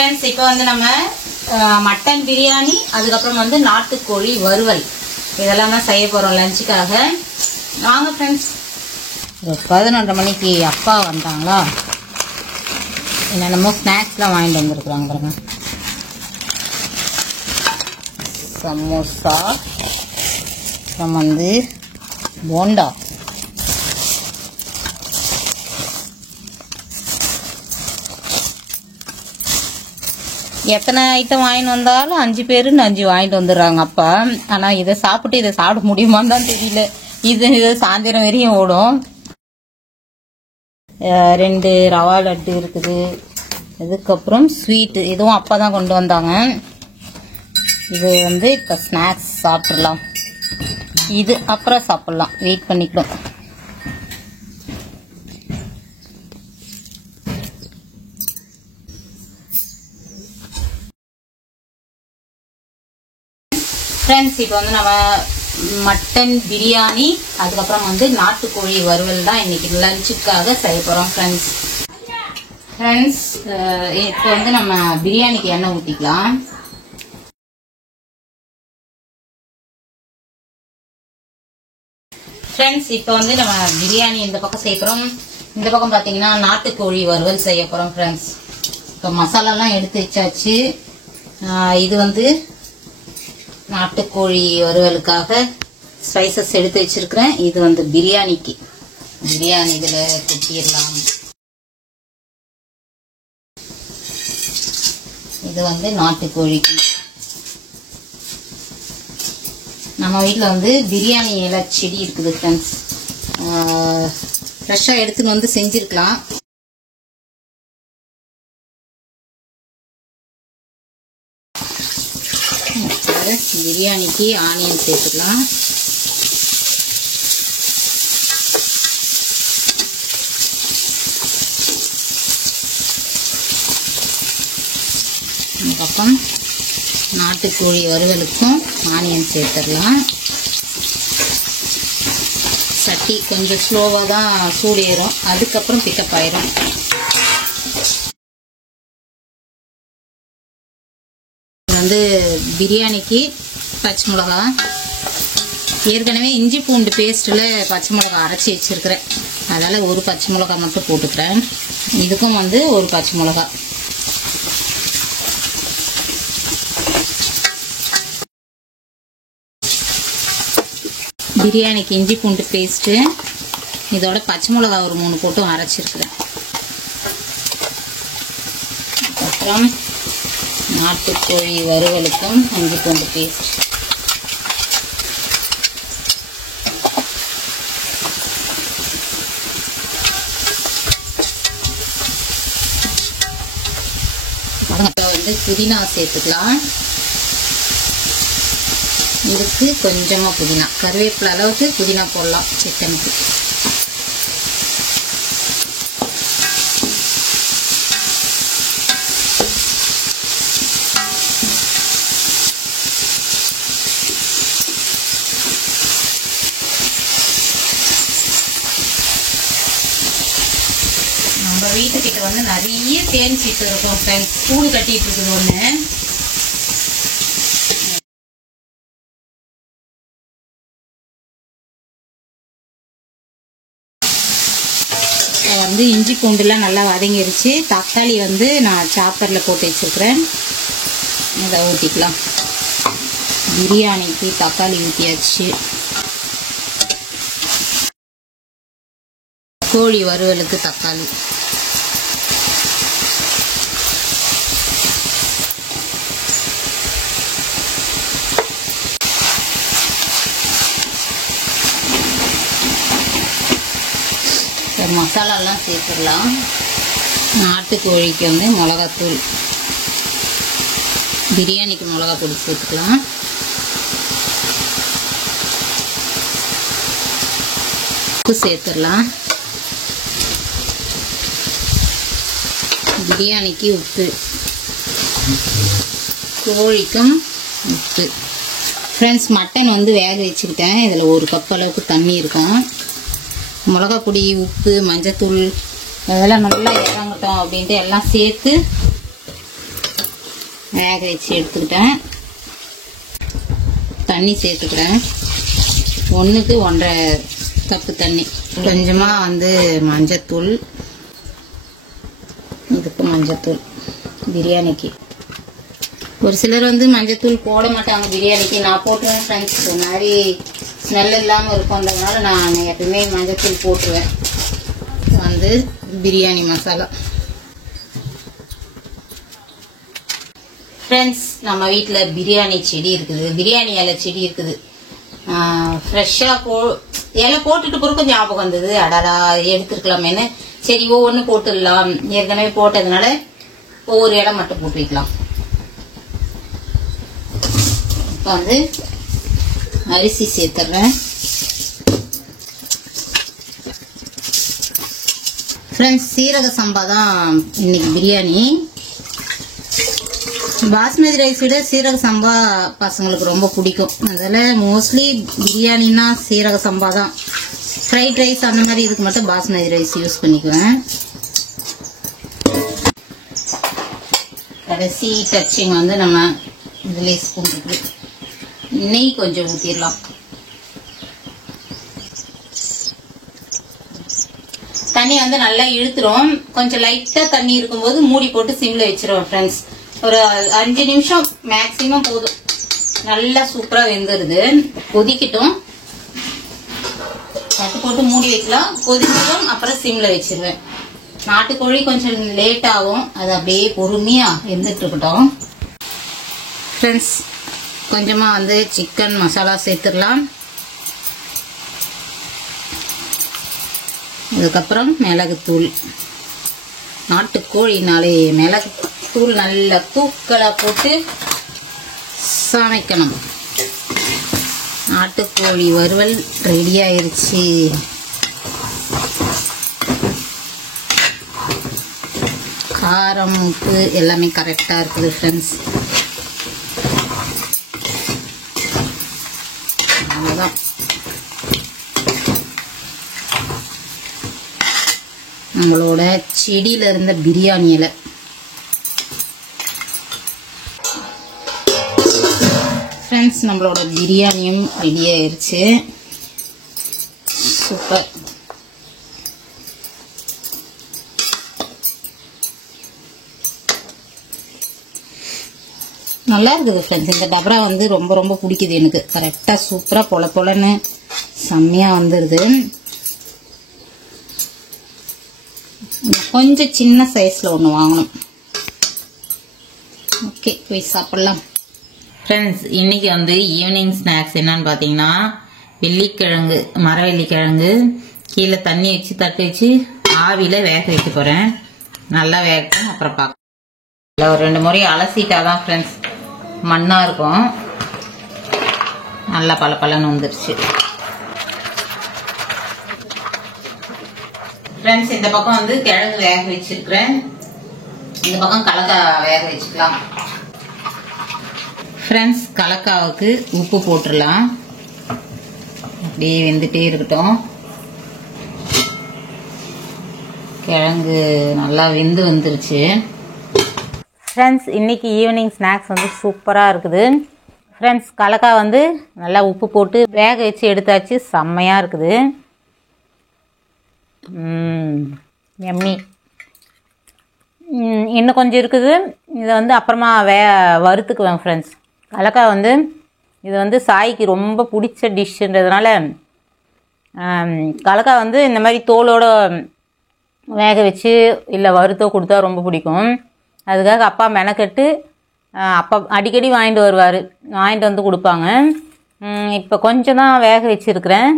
Friends இப்போ வந்து நம்ம மட்டன் பிரியாணி அதுக்கு அப்புறம் வந்து நாட்டுக்கோழி வறுவல் இதெல்லாம் தான் செய்ய போறோம் லஞ்சுக்காக. வாங்க फ्रेंड्स. 11:30 மணிக்கு அப்பா வந்தாங்களா, என்னென்னமோ ஸ்நாக்ஸ்லாம் வாங்கிட்டு வந்திருக்காங்க பாருங்க. சமோசா, அப்புறம் வந்து போண்டா, எத்தனை ஐட்டம் வாங்கிட்டு வந்தாலும் 5 பேருன்னு 5 வாங்கிட்டு வந்துடுறாங்க அப்பா. ஆனால் இதை சாப்பிட்டு இதை சாப்பிட முடியுமான்னு தான் தெரியல. இது சாயந்தரம் வரையும் ஓடும். 2 ரவா லட்டு இருக்குது. இதுக்கப்புறம் ஸ்வீட்டு, இதுவும் அப்பா தான் கொண்டு வந்தாங்க. இது வந்து இப்போ ஸ்நாக்ஸ் சாப்பிட்றலாம், இது அப்புறம் சாப்பிட்லாம், வெயிட் பண்ணிக்கிடும். ஃப்ரெண்ட்ஸ் இப்போ வந்து நம்ம மட்டன் பிரியாணி அதுக்கப்புறம் வந்து நாட்டுக்கோழி வறுவல் தான் இன்னைக்கு லஞ்சுக்காக செய்ய போகிறோம் ஃப்ரெண்ட்ஸ். இப்போ வந்து நம்ம பிரியாணிக்கு எண்ணெய் ஊற்றிக்கலாம். ஃப்ரெண்ட்ஸ் இப்போ வந்து நம்ம பிரியாணி இந்த பக்கம் செய்யறோம், இந்த பக்கம் பார்த்தீங்கன்னா நாட்டுக்கோழி வறுவல் செய்ய போகிறோம் ஃப்ரெண்ட்ஸ். இப்போ மசாலாலாம் எடுத்து வச்சாச்சு. இது வந்து நாட்டுக்கோழி வறுவலுக்காக ஸ்பைசஸ் எடுத்து வச்சிருக்கிறேன். இது வந்து பிரியாணிக்கு, பிரியாணி இதில் கொட்டிடலாம். இது வந்து நாட்டுக்கோழிக்கு. நம்ம வீட்டில் வந்து பிரியாணி இலை செடி இருக்குது ஃப்ரெண்ட்ஸ். ஃப்ரெஷ்ஷாக எடுத்துன்னு வந்து செஞ்சுருக்கலாம். பிரியாணிக்கு ஆனியன் சேர்த்துக்கலாம். அதுக்கப்புறம் நாட்டுக்கோழி வறுவலுக்கும் ஆனியன் சேர்த்துடலாம். சட்டி கொஞ்சம் ஸ்லோவாக தான் சூடு ஏறும், அதுக்கப்புறம் பிக்கப் ஆயிரும். வந்து பிரியாணிக்கு பச்சை மிளகா, ஏற்கனவே இஞ்சி பூண்டு பேஸ்ட்டில் பச்சை மிளகா அரைச்சி வச்சுருக்கிறேன், அதனால் ஒரு பச்சை மிளகா மட்டும் போட்டுக்கிறேன். இதுக்கும் வந்து ஒரு பச்சை மிளகா. பிரியாணிக்கு இஞ்சி பூண்டு பேஸ்ட்டு, இதோட பச்சை மிளகா ஒரு 3 போட்டும் அரைச்சிருக்கிறேன். அப்புறம் நாட்டுக்கோழி வறுவலுக்கும் இஞ்சி பூண்டு பேஸ்ட். வந்து புதினா சேர்த்துக்கலாம். இதுக்கு கொஞ்சமாக புதினா, கருவேப்பிலை அளவுக்கு புதினா போடலாம் சிக்கனுக்கு. நம்ம வீட்டுக்கிட்ட வந்து நிறைய தேன் சீட்டு இருக்கும் ஃப்ரெண்ட்ஸ், கூடு கட்டிட்டு இருக்குது ஒன்று. வந்து இஞ்சி பூண்டுலாம் நல்லா வதங்கிருச்சு. தக்காளி வந்து நான் சாப்பரில் போட்டு வச்சுருக்கிறேன், இதை ஊற்றிக்கலாம். பிரியாணிக்கு தக்காளி ஊற்றியாச்சு. கோழி வறுவலுக்கு தக்காளி. மசாலாலாம் சேர்த்துடலாம். நாட்டுக்கோழிக்கு வந்து மிளகாத்தூள், பிரியாணிக்கு மிளகாத்தூள் சேர்த்துக்கலாம். உப்பு சேர்த்துடலாம். பிரியாணிக்கு உப்பு, கோழிக்கும் உப்பு. ஃப்ரெண்ட்ஸ் மட்டன் வந்து வேக வச்சுக்கிட்டேன். இதில் 1 கப் அளவுக்கு தண்ணி இருக்கும். மிளகா பொடி, உப்பு, மஞ்சத்தூள் இதெல்லாம் நல்லா இறங்கட்டும் அப்படின்ட்டு எல்லாம் சேர்த்து வேக வச்சு எடுத்துக்கிட்டேன். தண்ணி சேர்த்துக்கிறேன். 1க்கு 1.5 கப்பு தண்ணி. கொஞ்சமாக வந்து மஞ்சத்தூள், இதுக்கு மஞ்சத்தூள் பிரியாணிக்கு. ஒரு சிலர் வந்து மஞ்சத்தூள் போட மாட்டாங்க பிரியாணிக்கு, நான் போட்டுருவேன் ஃப்ரெண்ட்ஸ். ஒரு மாதிரி ஸ்மெல் இல்லாமல் இருக்கும்ன்றதுனால நான் எப்பவுமே மஞ்சத்தூள் போட்டுருவேன். வந்து பிரியாணி மசாலா. ஃப்ரெண்ட்ஸ், நம்ம வீட்டில் பிரியாணி செடி இருக்குது, பிரியாணி இலை செடி இருக்குது. ஃப்ரெஷ்ஷாக இலை போட்டுட்டு பிறகு ஞாபகம் வந்தது, அடாடா எடுத்துருக்கலாமேன்னு. சரி ஒவ்வொன்று போட்டுடலாம், ஏற்கனவே போட்டதுனால ஒவ்வொரு இலை மட்டும் போட்டு வைக்கலாம். இப்போ வந்து அரிசி சேர்த்துறேன். ஃப்ரெண்ட்ஸ், சீரக சம்பா தான் இன்னைக்கு பிரியாணி. பாஸ்மதி ரைஸ் விட சீரக சம்பா பசங்களுக்கு ரொம்ப பிடிக்கும். அதில் மோஸ்ட்லி பிரியாணின்னா சீரக சம்பா தான். ஃப்ரைட் ரைஸ் அந்த மாதிரி இதுக்கு மட்டும் பாஸ்மதி ரைஸ் யூஸ் பண்ணிக்குவேன். கடைசி டச்சிங் வந்து நம்ம இதிலே ஸ்பூன் இருக்குது, நெய் கொஞ்சம் ஊற்றிடலாம். தண்ணி வந்து நல்லா இழுத்துரும். கொஞ்சம் லைட்டா தண்ணி இருக்கும்போது மூடி போட்டு சிம்ல வச்சிருவோம் ஃப்ரெண்ட்ஸ். ஒரு 5 நிமிஷம் மேக்சிமம் போதும். நல்லா சூப்பரா வெந்துருது. கொதிக்கட்டும், தட்டு போட்டு மூடி வைக்கலாம். கொதிக்கட்டும், அப்புறம் சிம்ல வச்சிருவேன். நாட்டுக்கோழி கொஞ்சம் லேட் ஆகும், அது அப்படியே பொறுமையா வெந்துட்டு இருக்கட்டும். ஃப்ரெண்ட்ஸ், கொஞ்சமா வந்து சிக்கன் மசாலா சேர்த்துடலாம். அதுக்கப்புறம் மிளகுத்தூள். நாட்டுக்கோழினாலே மிளகுத்தூள் நல்லா தூக்கலா போட்டு சமைக்கணும். நாட்டுக்கோழி வறுவல் ரெடி ஆயிருச்சு. காரம், உப்பு எல்லாமே கரெக்டா இருக்குது ஃப்ரெண்ட்ஸ். அவ்வளோதான். நம்மளோட செடியில இருந்த பிரியாணி இலை. ஃப்ரெண்ட்ஸ், நம்மளோட பிரியாணியும் ரெடி ஆயிருச்சு. சூப்பர். நல்லா இருக்குது ஃப்ரெண்ட்ஸ். இந்த டபரா வந்து ரொம்ப ரொம்ப பிடிக்குது எனக்கு. கரெக்டா சூப்பரா பொல பொலன்னு செம்மையா வந்துடுது. கொஞ்சம் சின்ன சைஸ்ல ஒன்று வாங்கணும். ஓகே, போய் சாப்பிடலாம். ஃப்ரெண்ட்ஸ், இன்னைக்கு வந்து ஈவினிங் ஸ்நாக்ஸ் என்னன்னு பார்த்தீங்கன்னா, வெள்ளிக்கிழங்கு, மரவள்ளிக்கிழங்கு கீழே தண்ணி வச்சு தட்டு வச்சு ஆவியில் வேக வைக்க போகிறேன். நல்லா வேகட்டும், அப்புறம் பார்க்கலாம். ஒரு 2 முறை அலசிட்டாதான் ஃப்ரெண்ட்ஸ் மண்ணாக இருக்கும். நல்லா பலன்னு வந்துருச்சு. ஃப்ரெண்ட்ஸ், இந்த பக்கம் வந்து கிழங்கு வேக வச்சிருக்கிறேன், இந்த பக்கம் கலக்காய் வேக வச்சுக்கலாம். ஃப்ரெண்ட்ஸ், கலக்காவுக்கு உப்பு போட்டுடலாம். அப்படியே வெந்துட்டே இருக்கட்டும். கிழங்கு நல்லா வெந்து வந்துருச்சு. ஃப்ரெண்ட்ஸ், இன்னைக்கு ஈவினிங் ஸ்நாக்ஸ் வந்து சூப்பராக இருக்குது. ஃப்ரெண்ட்ஸ், கலக்காய் வந்து நல்லா உப்பு போட்டு வேக வச்சு எடுத்தாச்சு. செம்மையாக இருக்குது. எம்மி. இன்னும் கொஞ்சம் இருக்குது. இதை வந்து அப்புறமா வறுத்துக்குவேன் ஃப்ரெண்ட்ஸ். கலக்காய் வந்து இது வந்து சாய்க்கு ரொம்ப பிடிச்ச டிஷ்ன்றதுனால கலக்காய் வந்து இந்த மாதிரி தோலோடு வேக வச்சு இல்லை வறுத்தோ கொடுத்தா ரொம்ப பிடிக்கும். அதுக்காக அப்பா மெனக்கெட்டு அப்பா அடிக்கடி வாங்கிட்டு வருவார், வாங்கிட்டு வந்து கொடுப்பாங்க. இப்போ கொஞ்சம் தான் வேக வச்சுருக்கிறேன்.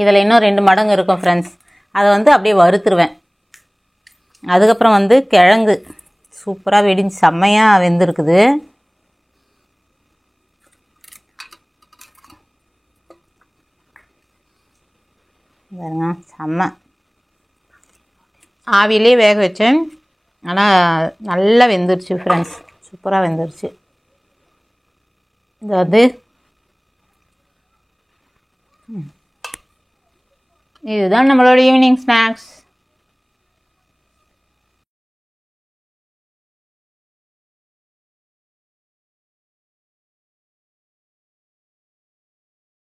இதில் இன்னும் 2 மடங்கு இருக்கும் ஃப்ரெண்ட்ஸ். அதை வந்து அப்படியே வறுத்துருவேன். அதுக்கப்புறம் வந்து கிழங்கு சூப்பராக வெடிஞ்சு செம்மையாக வெந்திருக்குது. செம்ம ஆவிலே வேக வச்சேன், ஆனால் நல்லா வெந்துருச்சு ஃப்ரெண்ட்ஸ். சூப்பராக வெந்துருச்சு. இது வந்து இதுதான் நம்மளோட ஈவினிங் ஸ்நாக்ஸ்.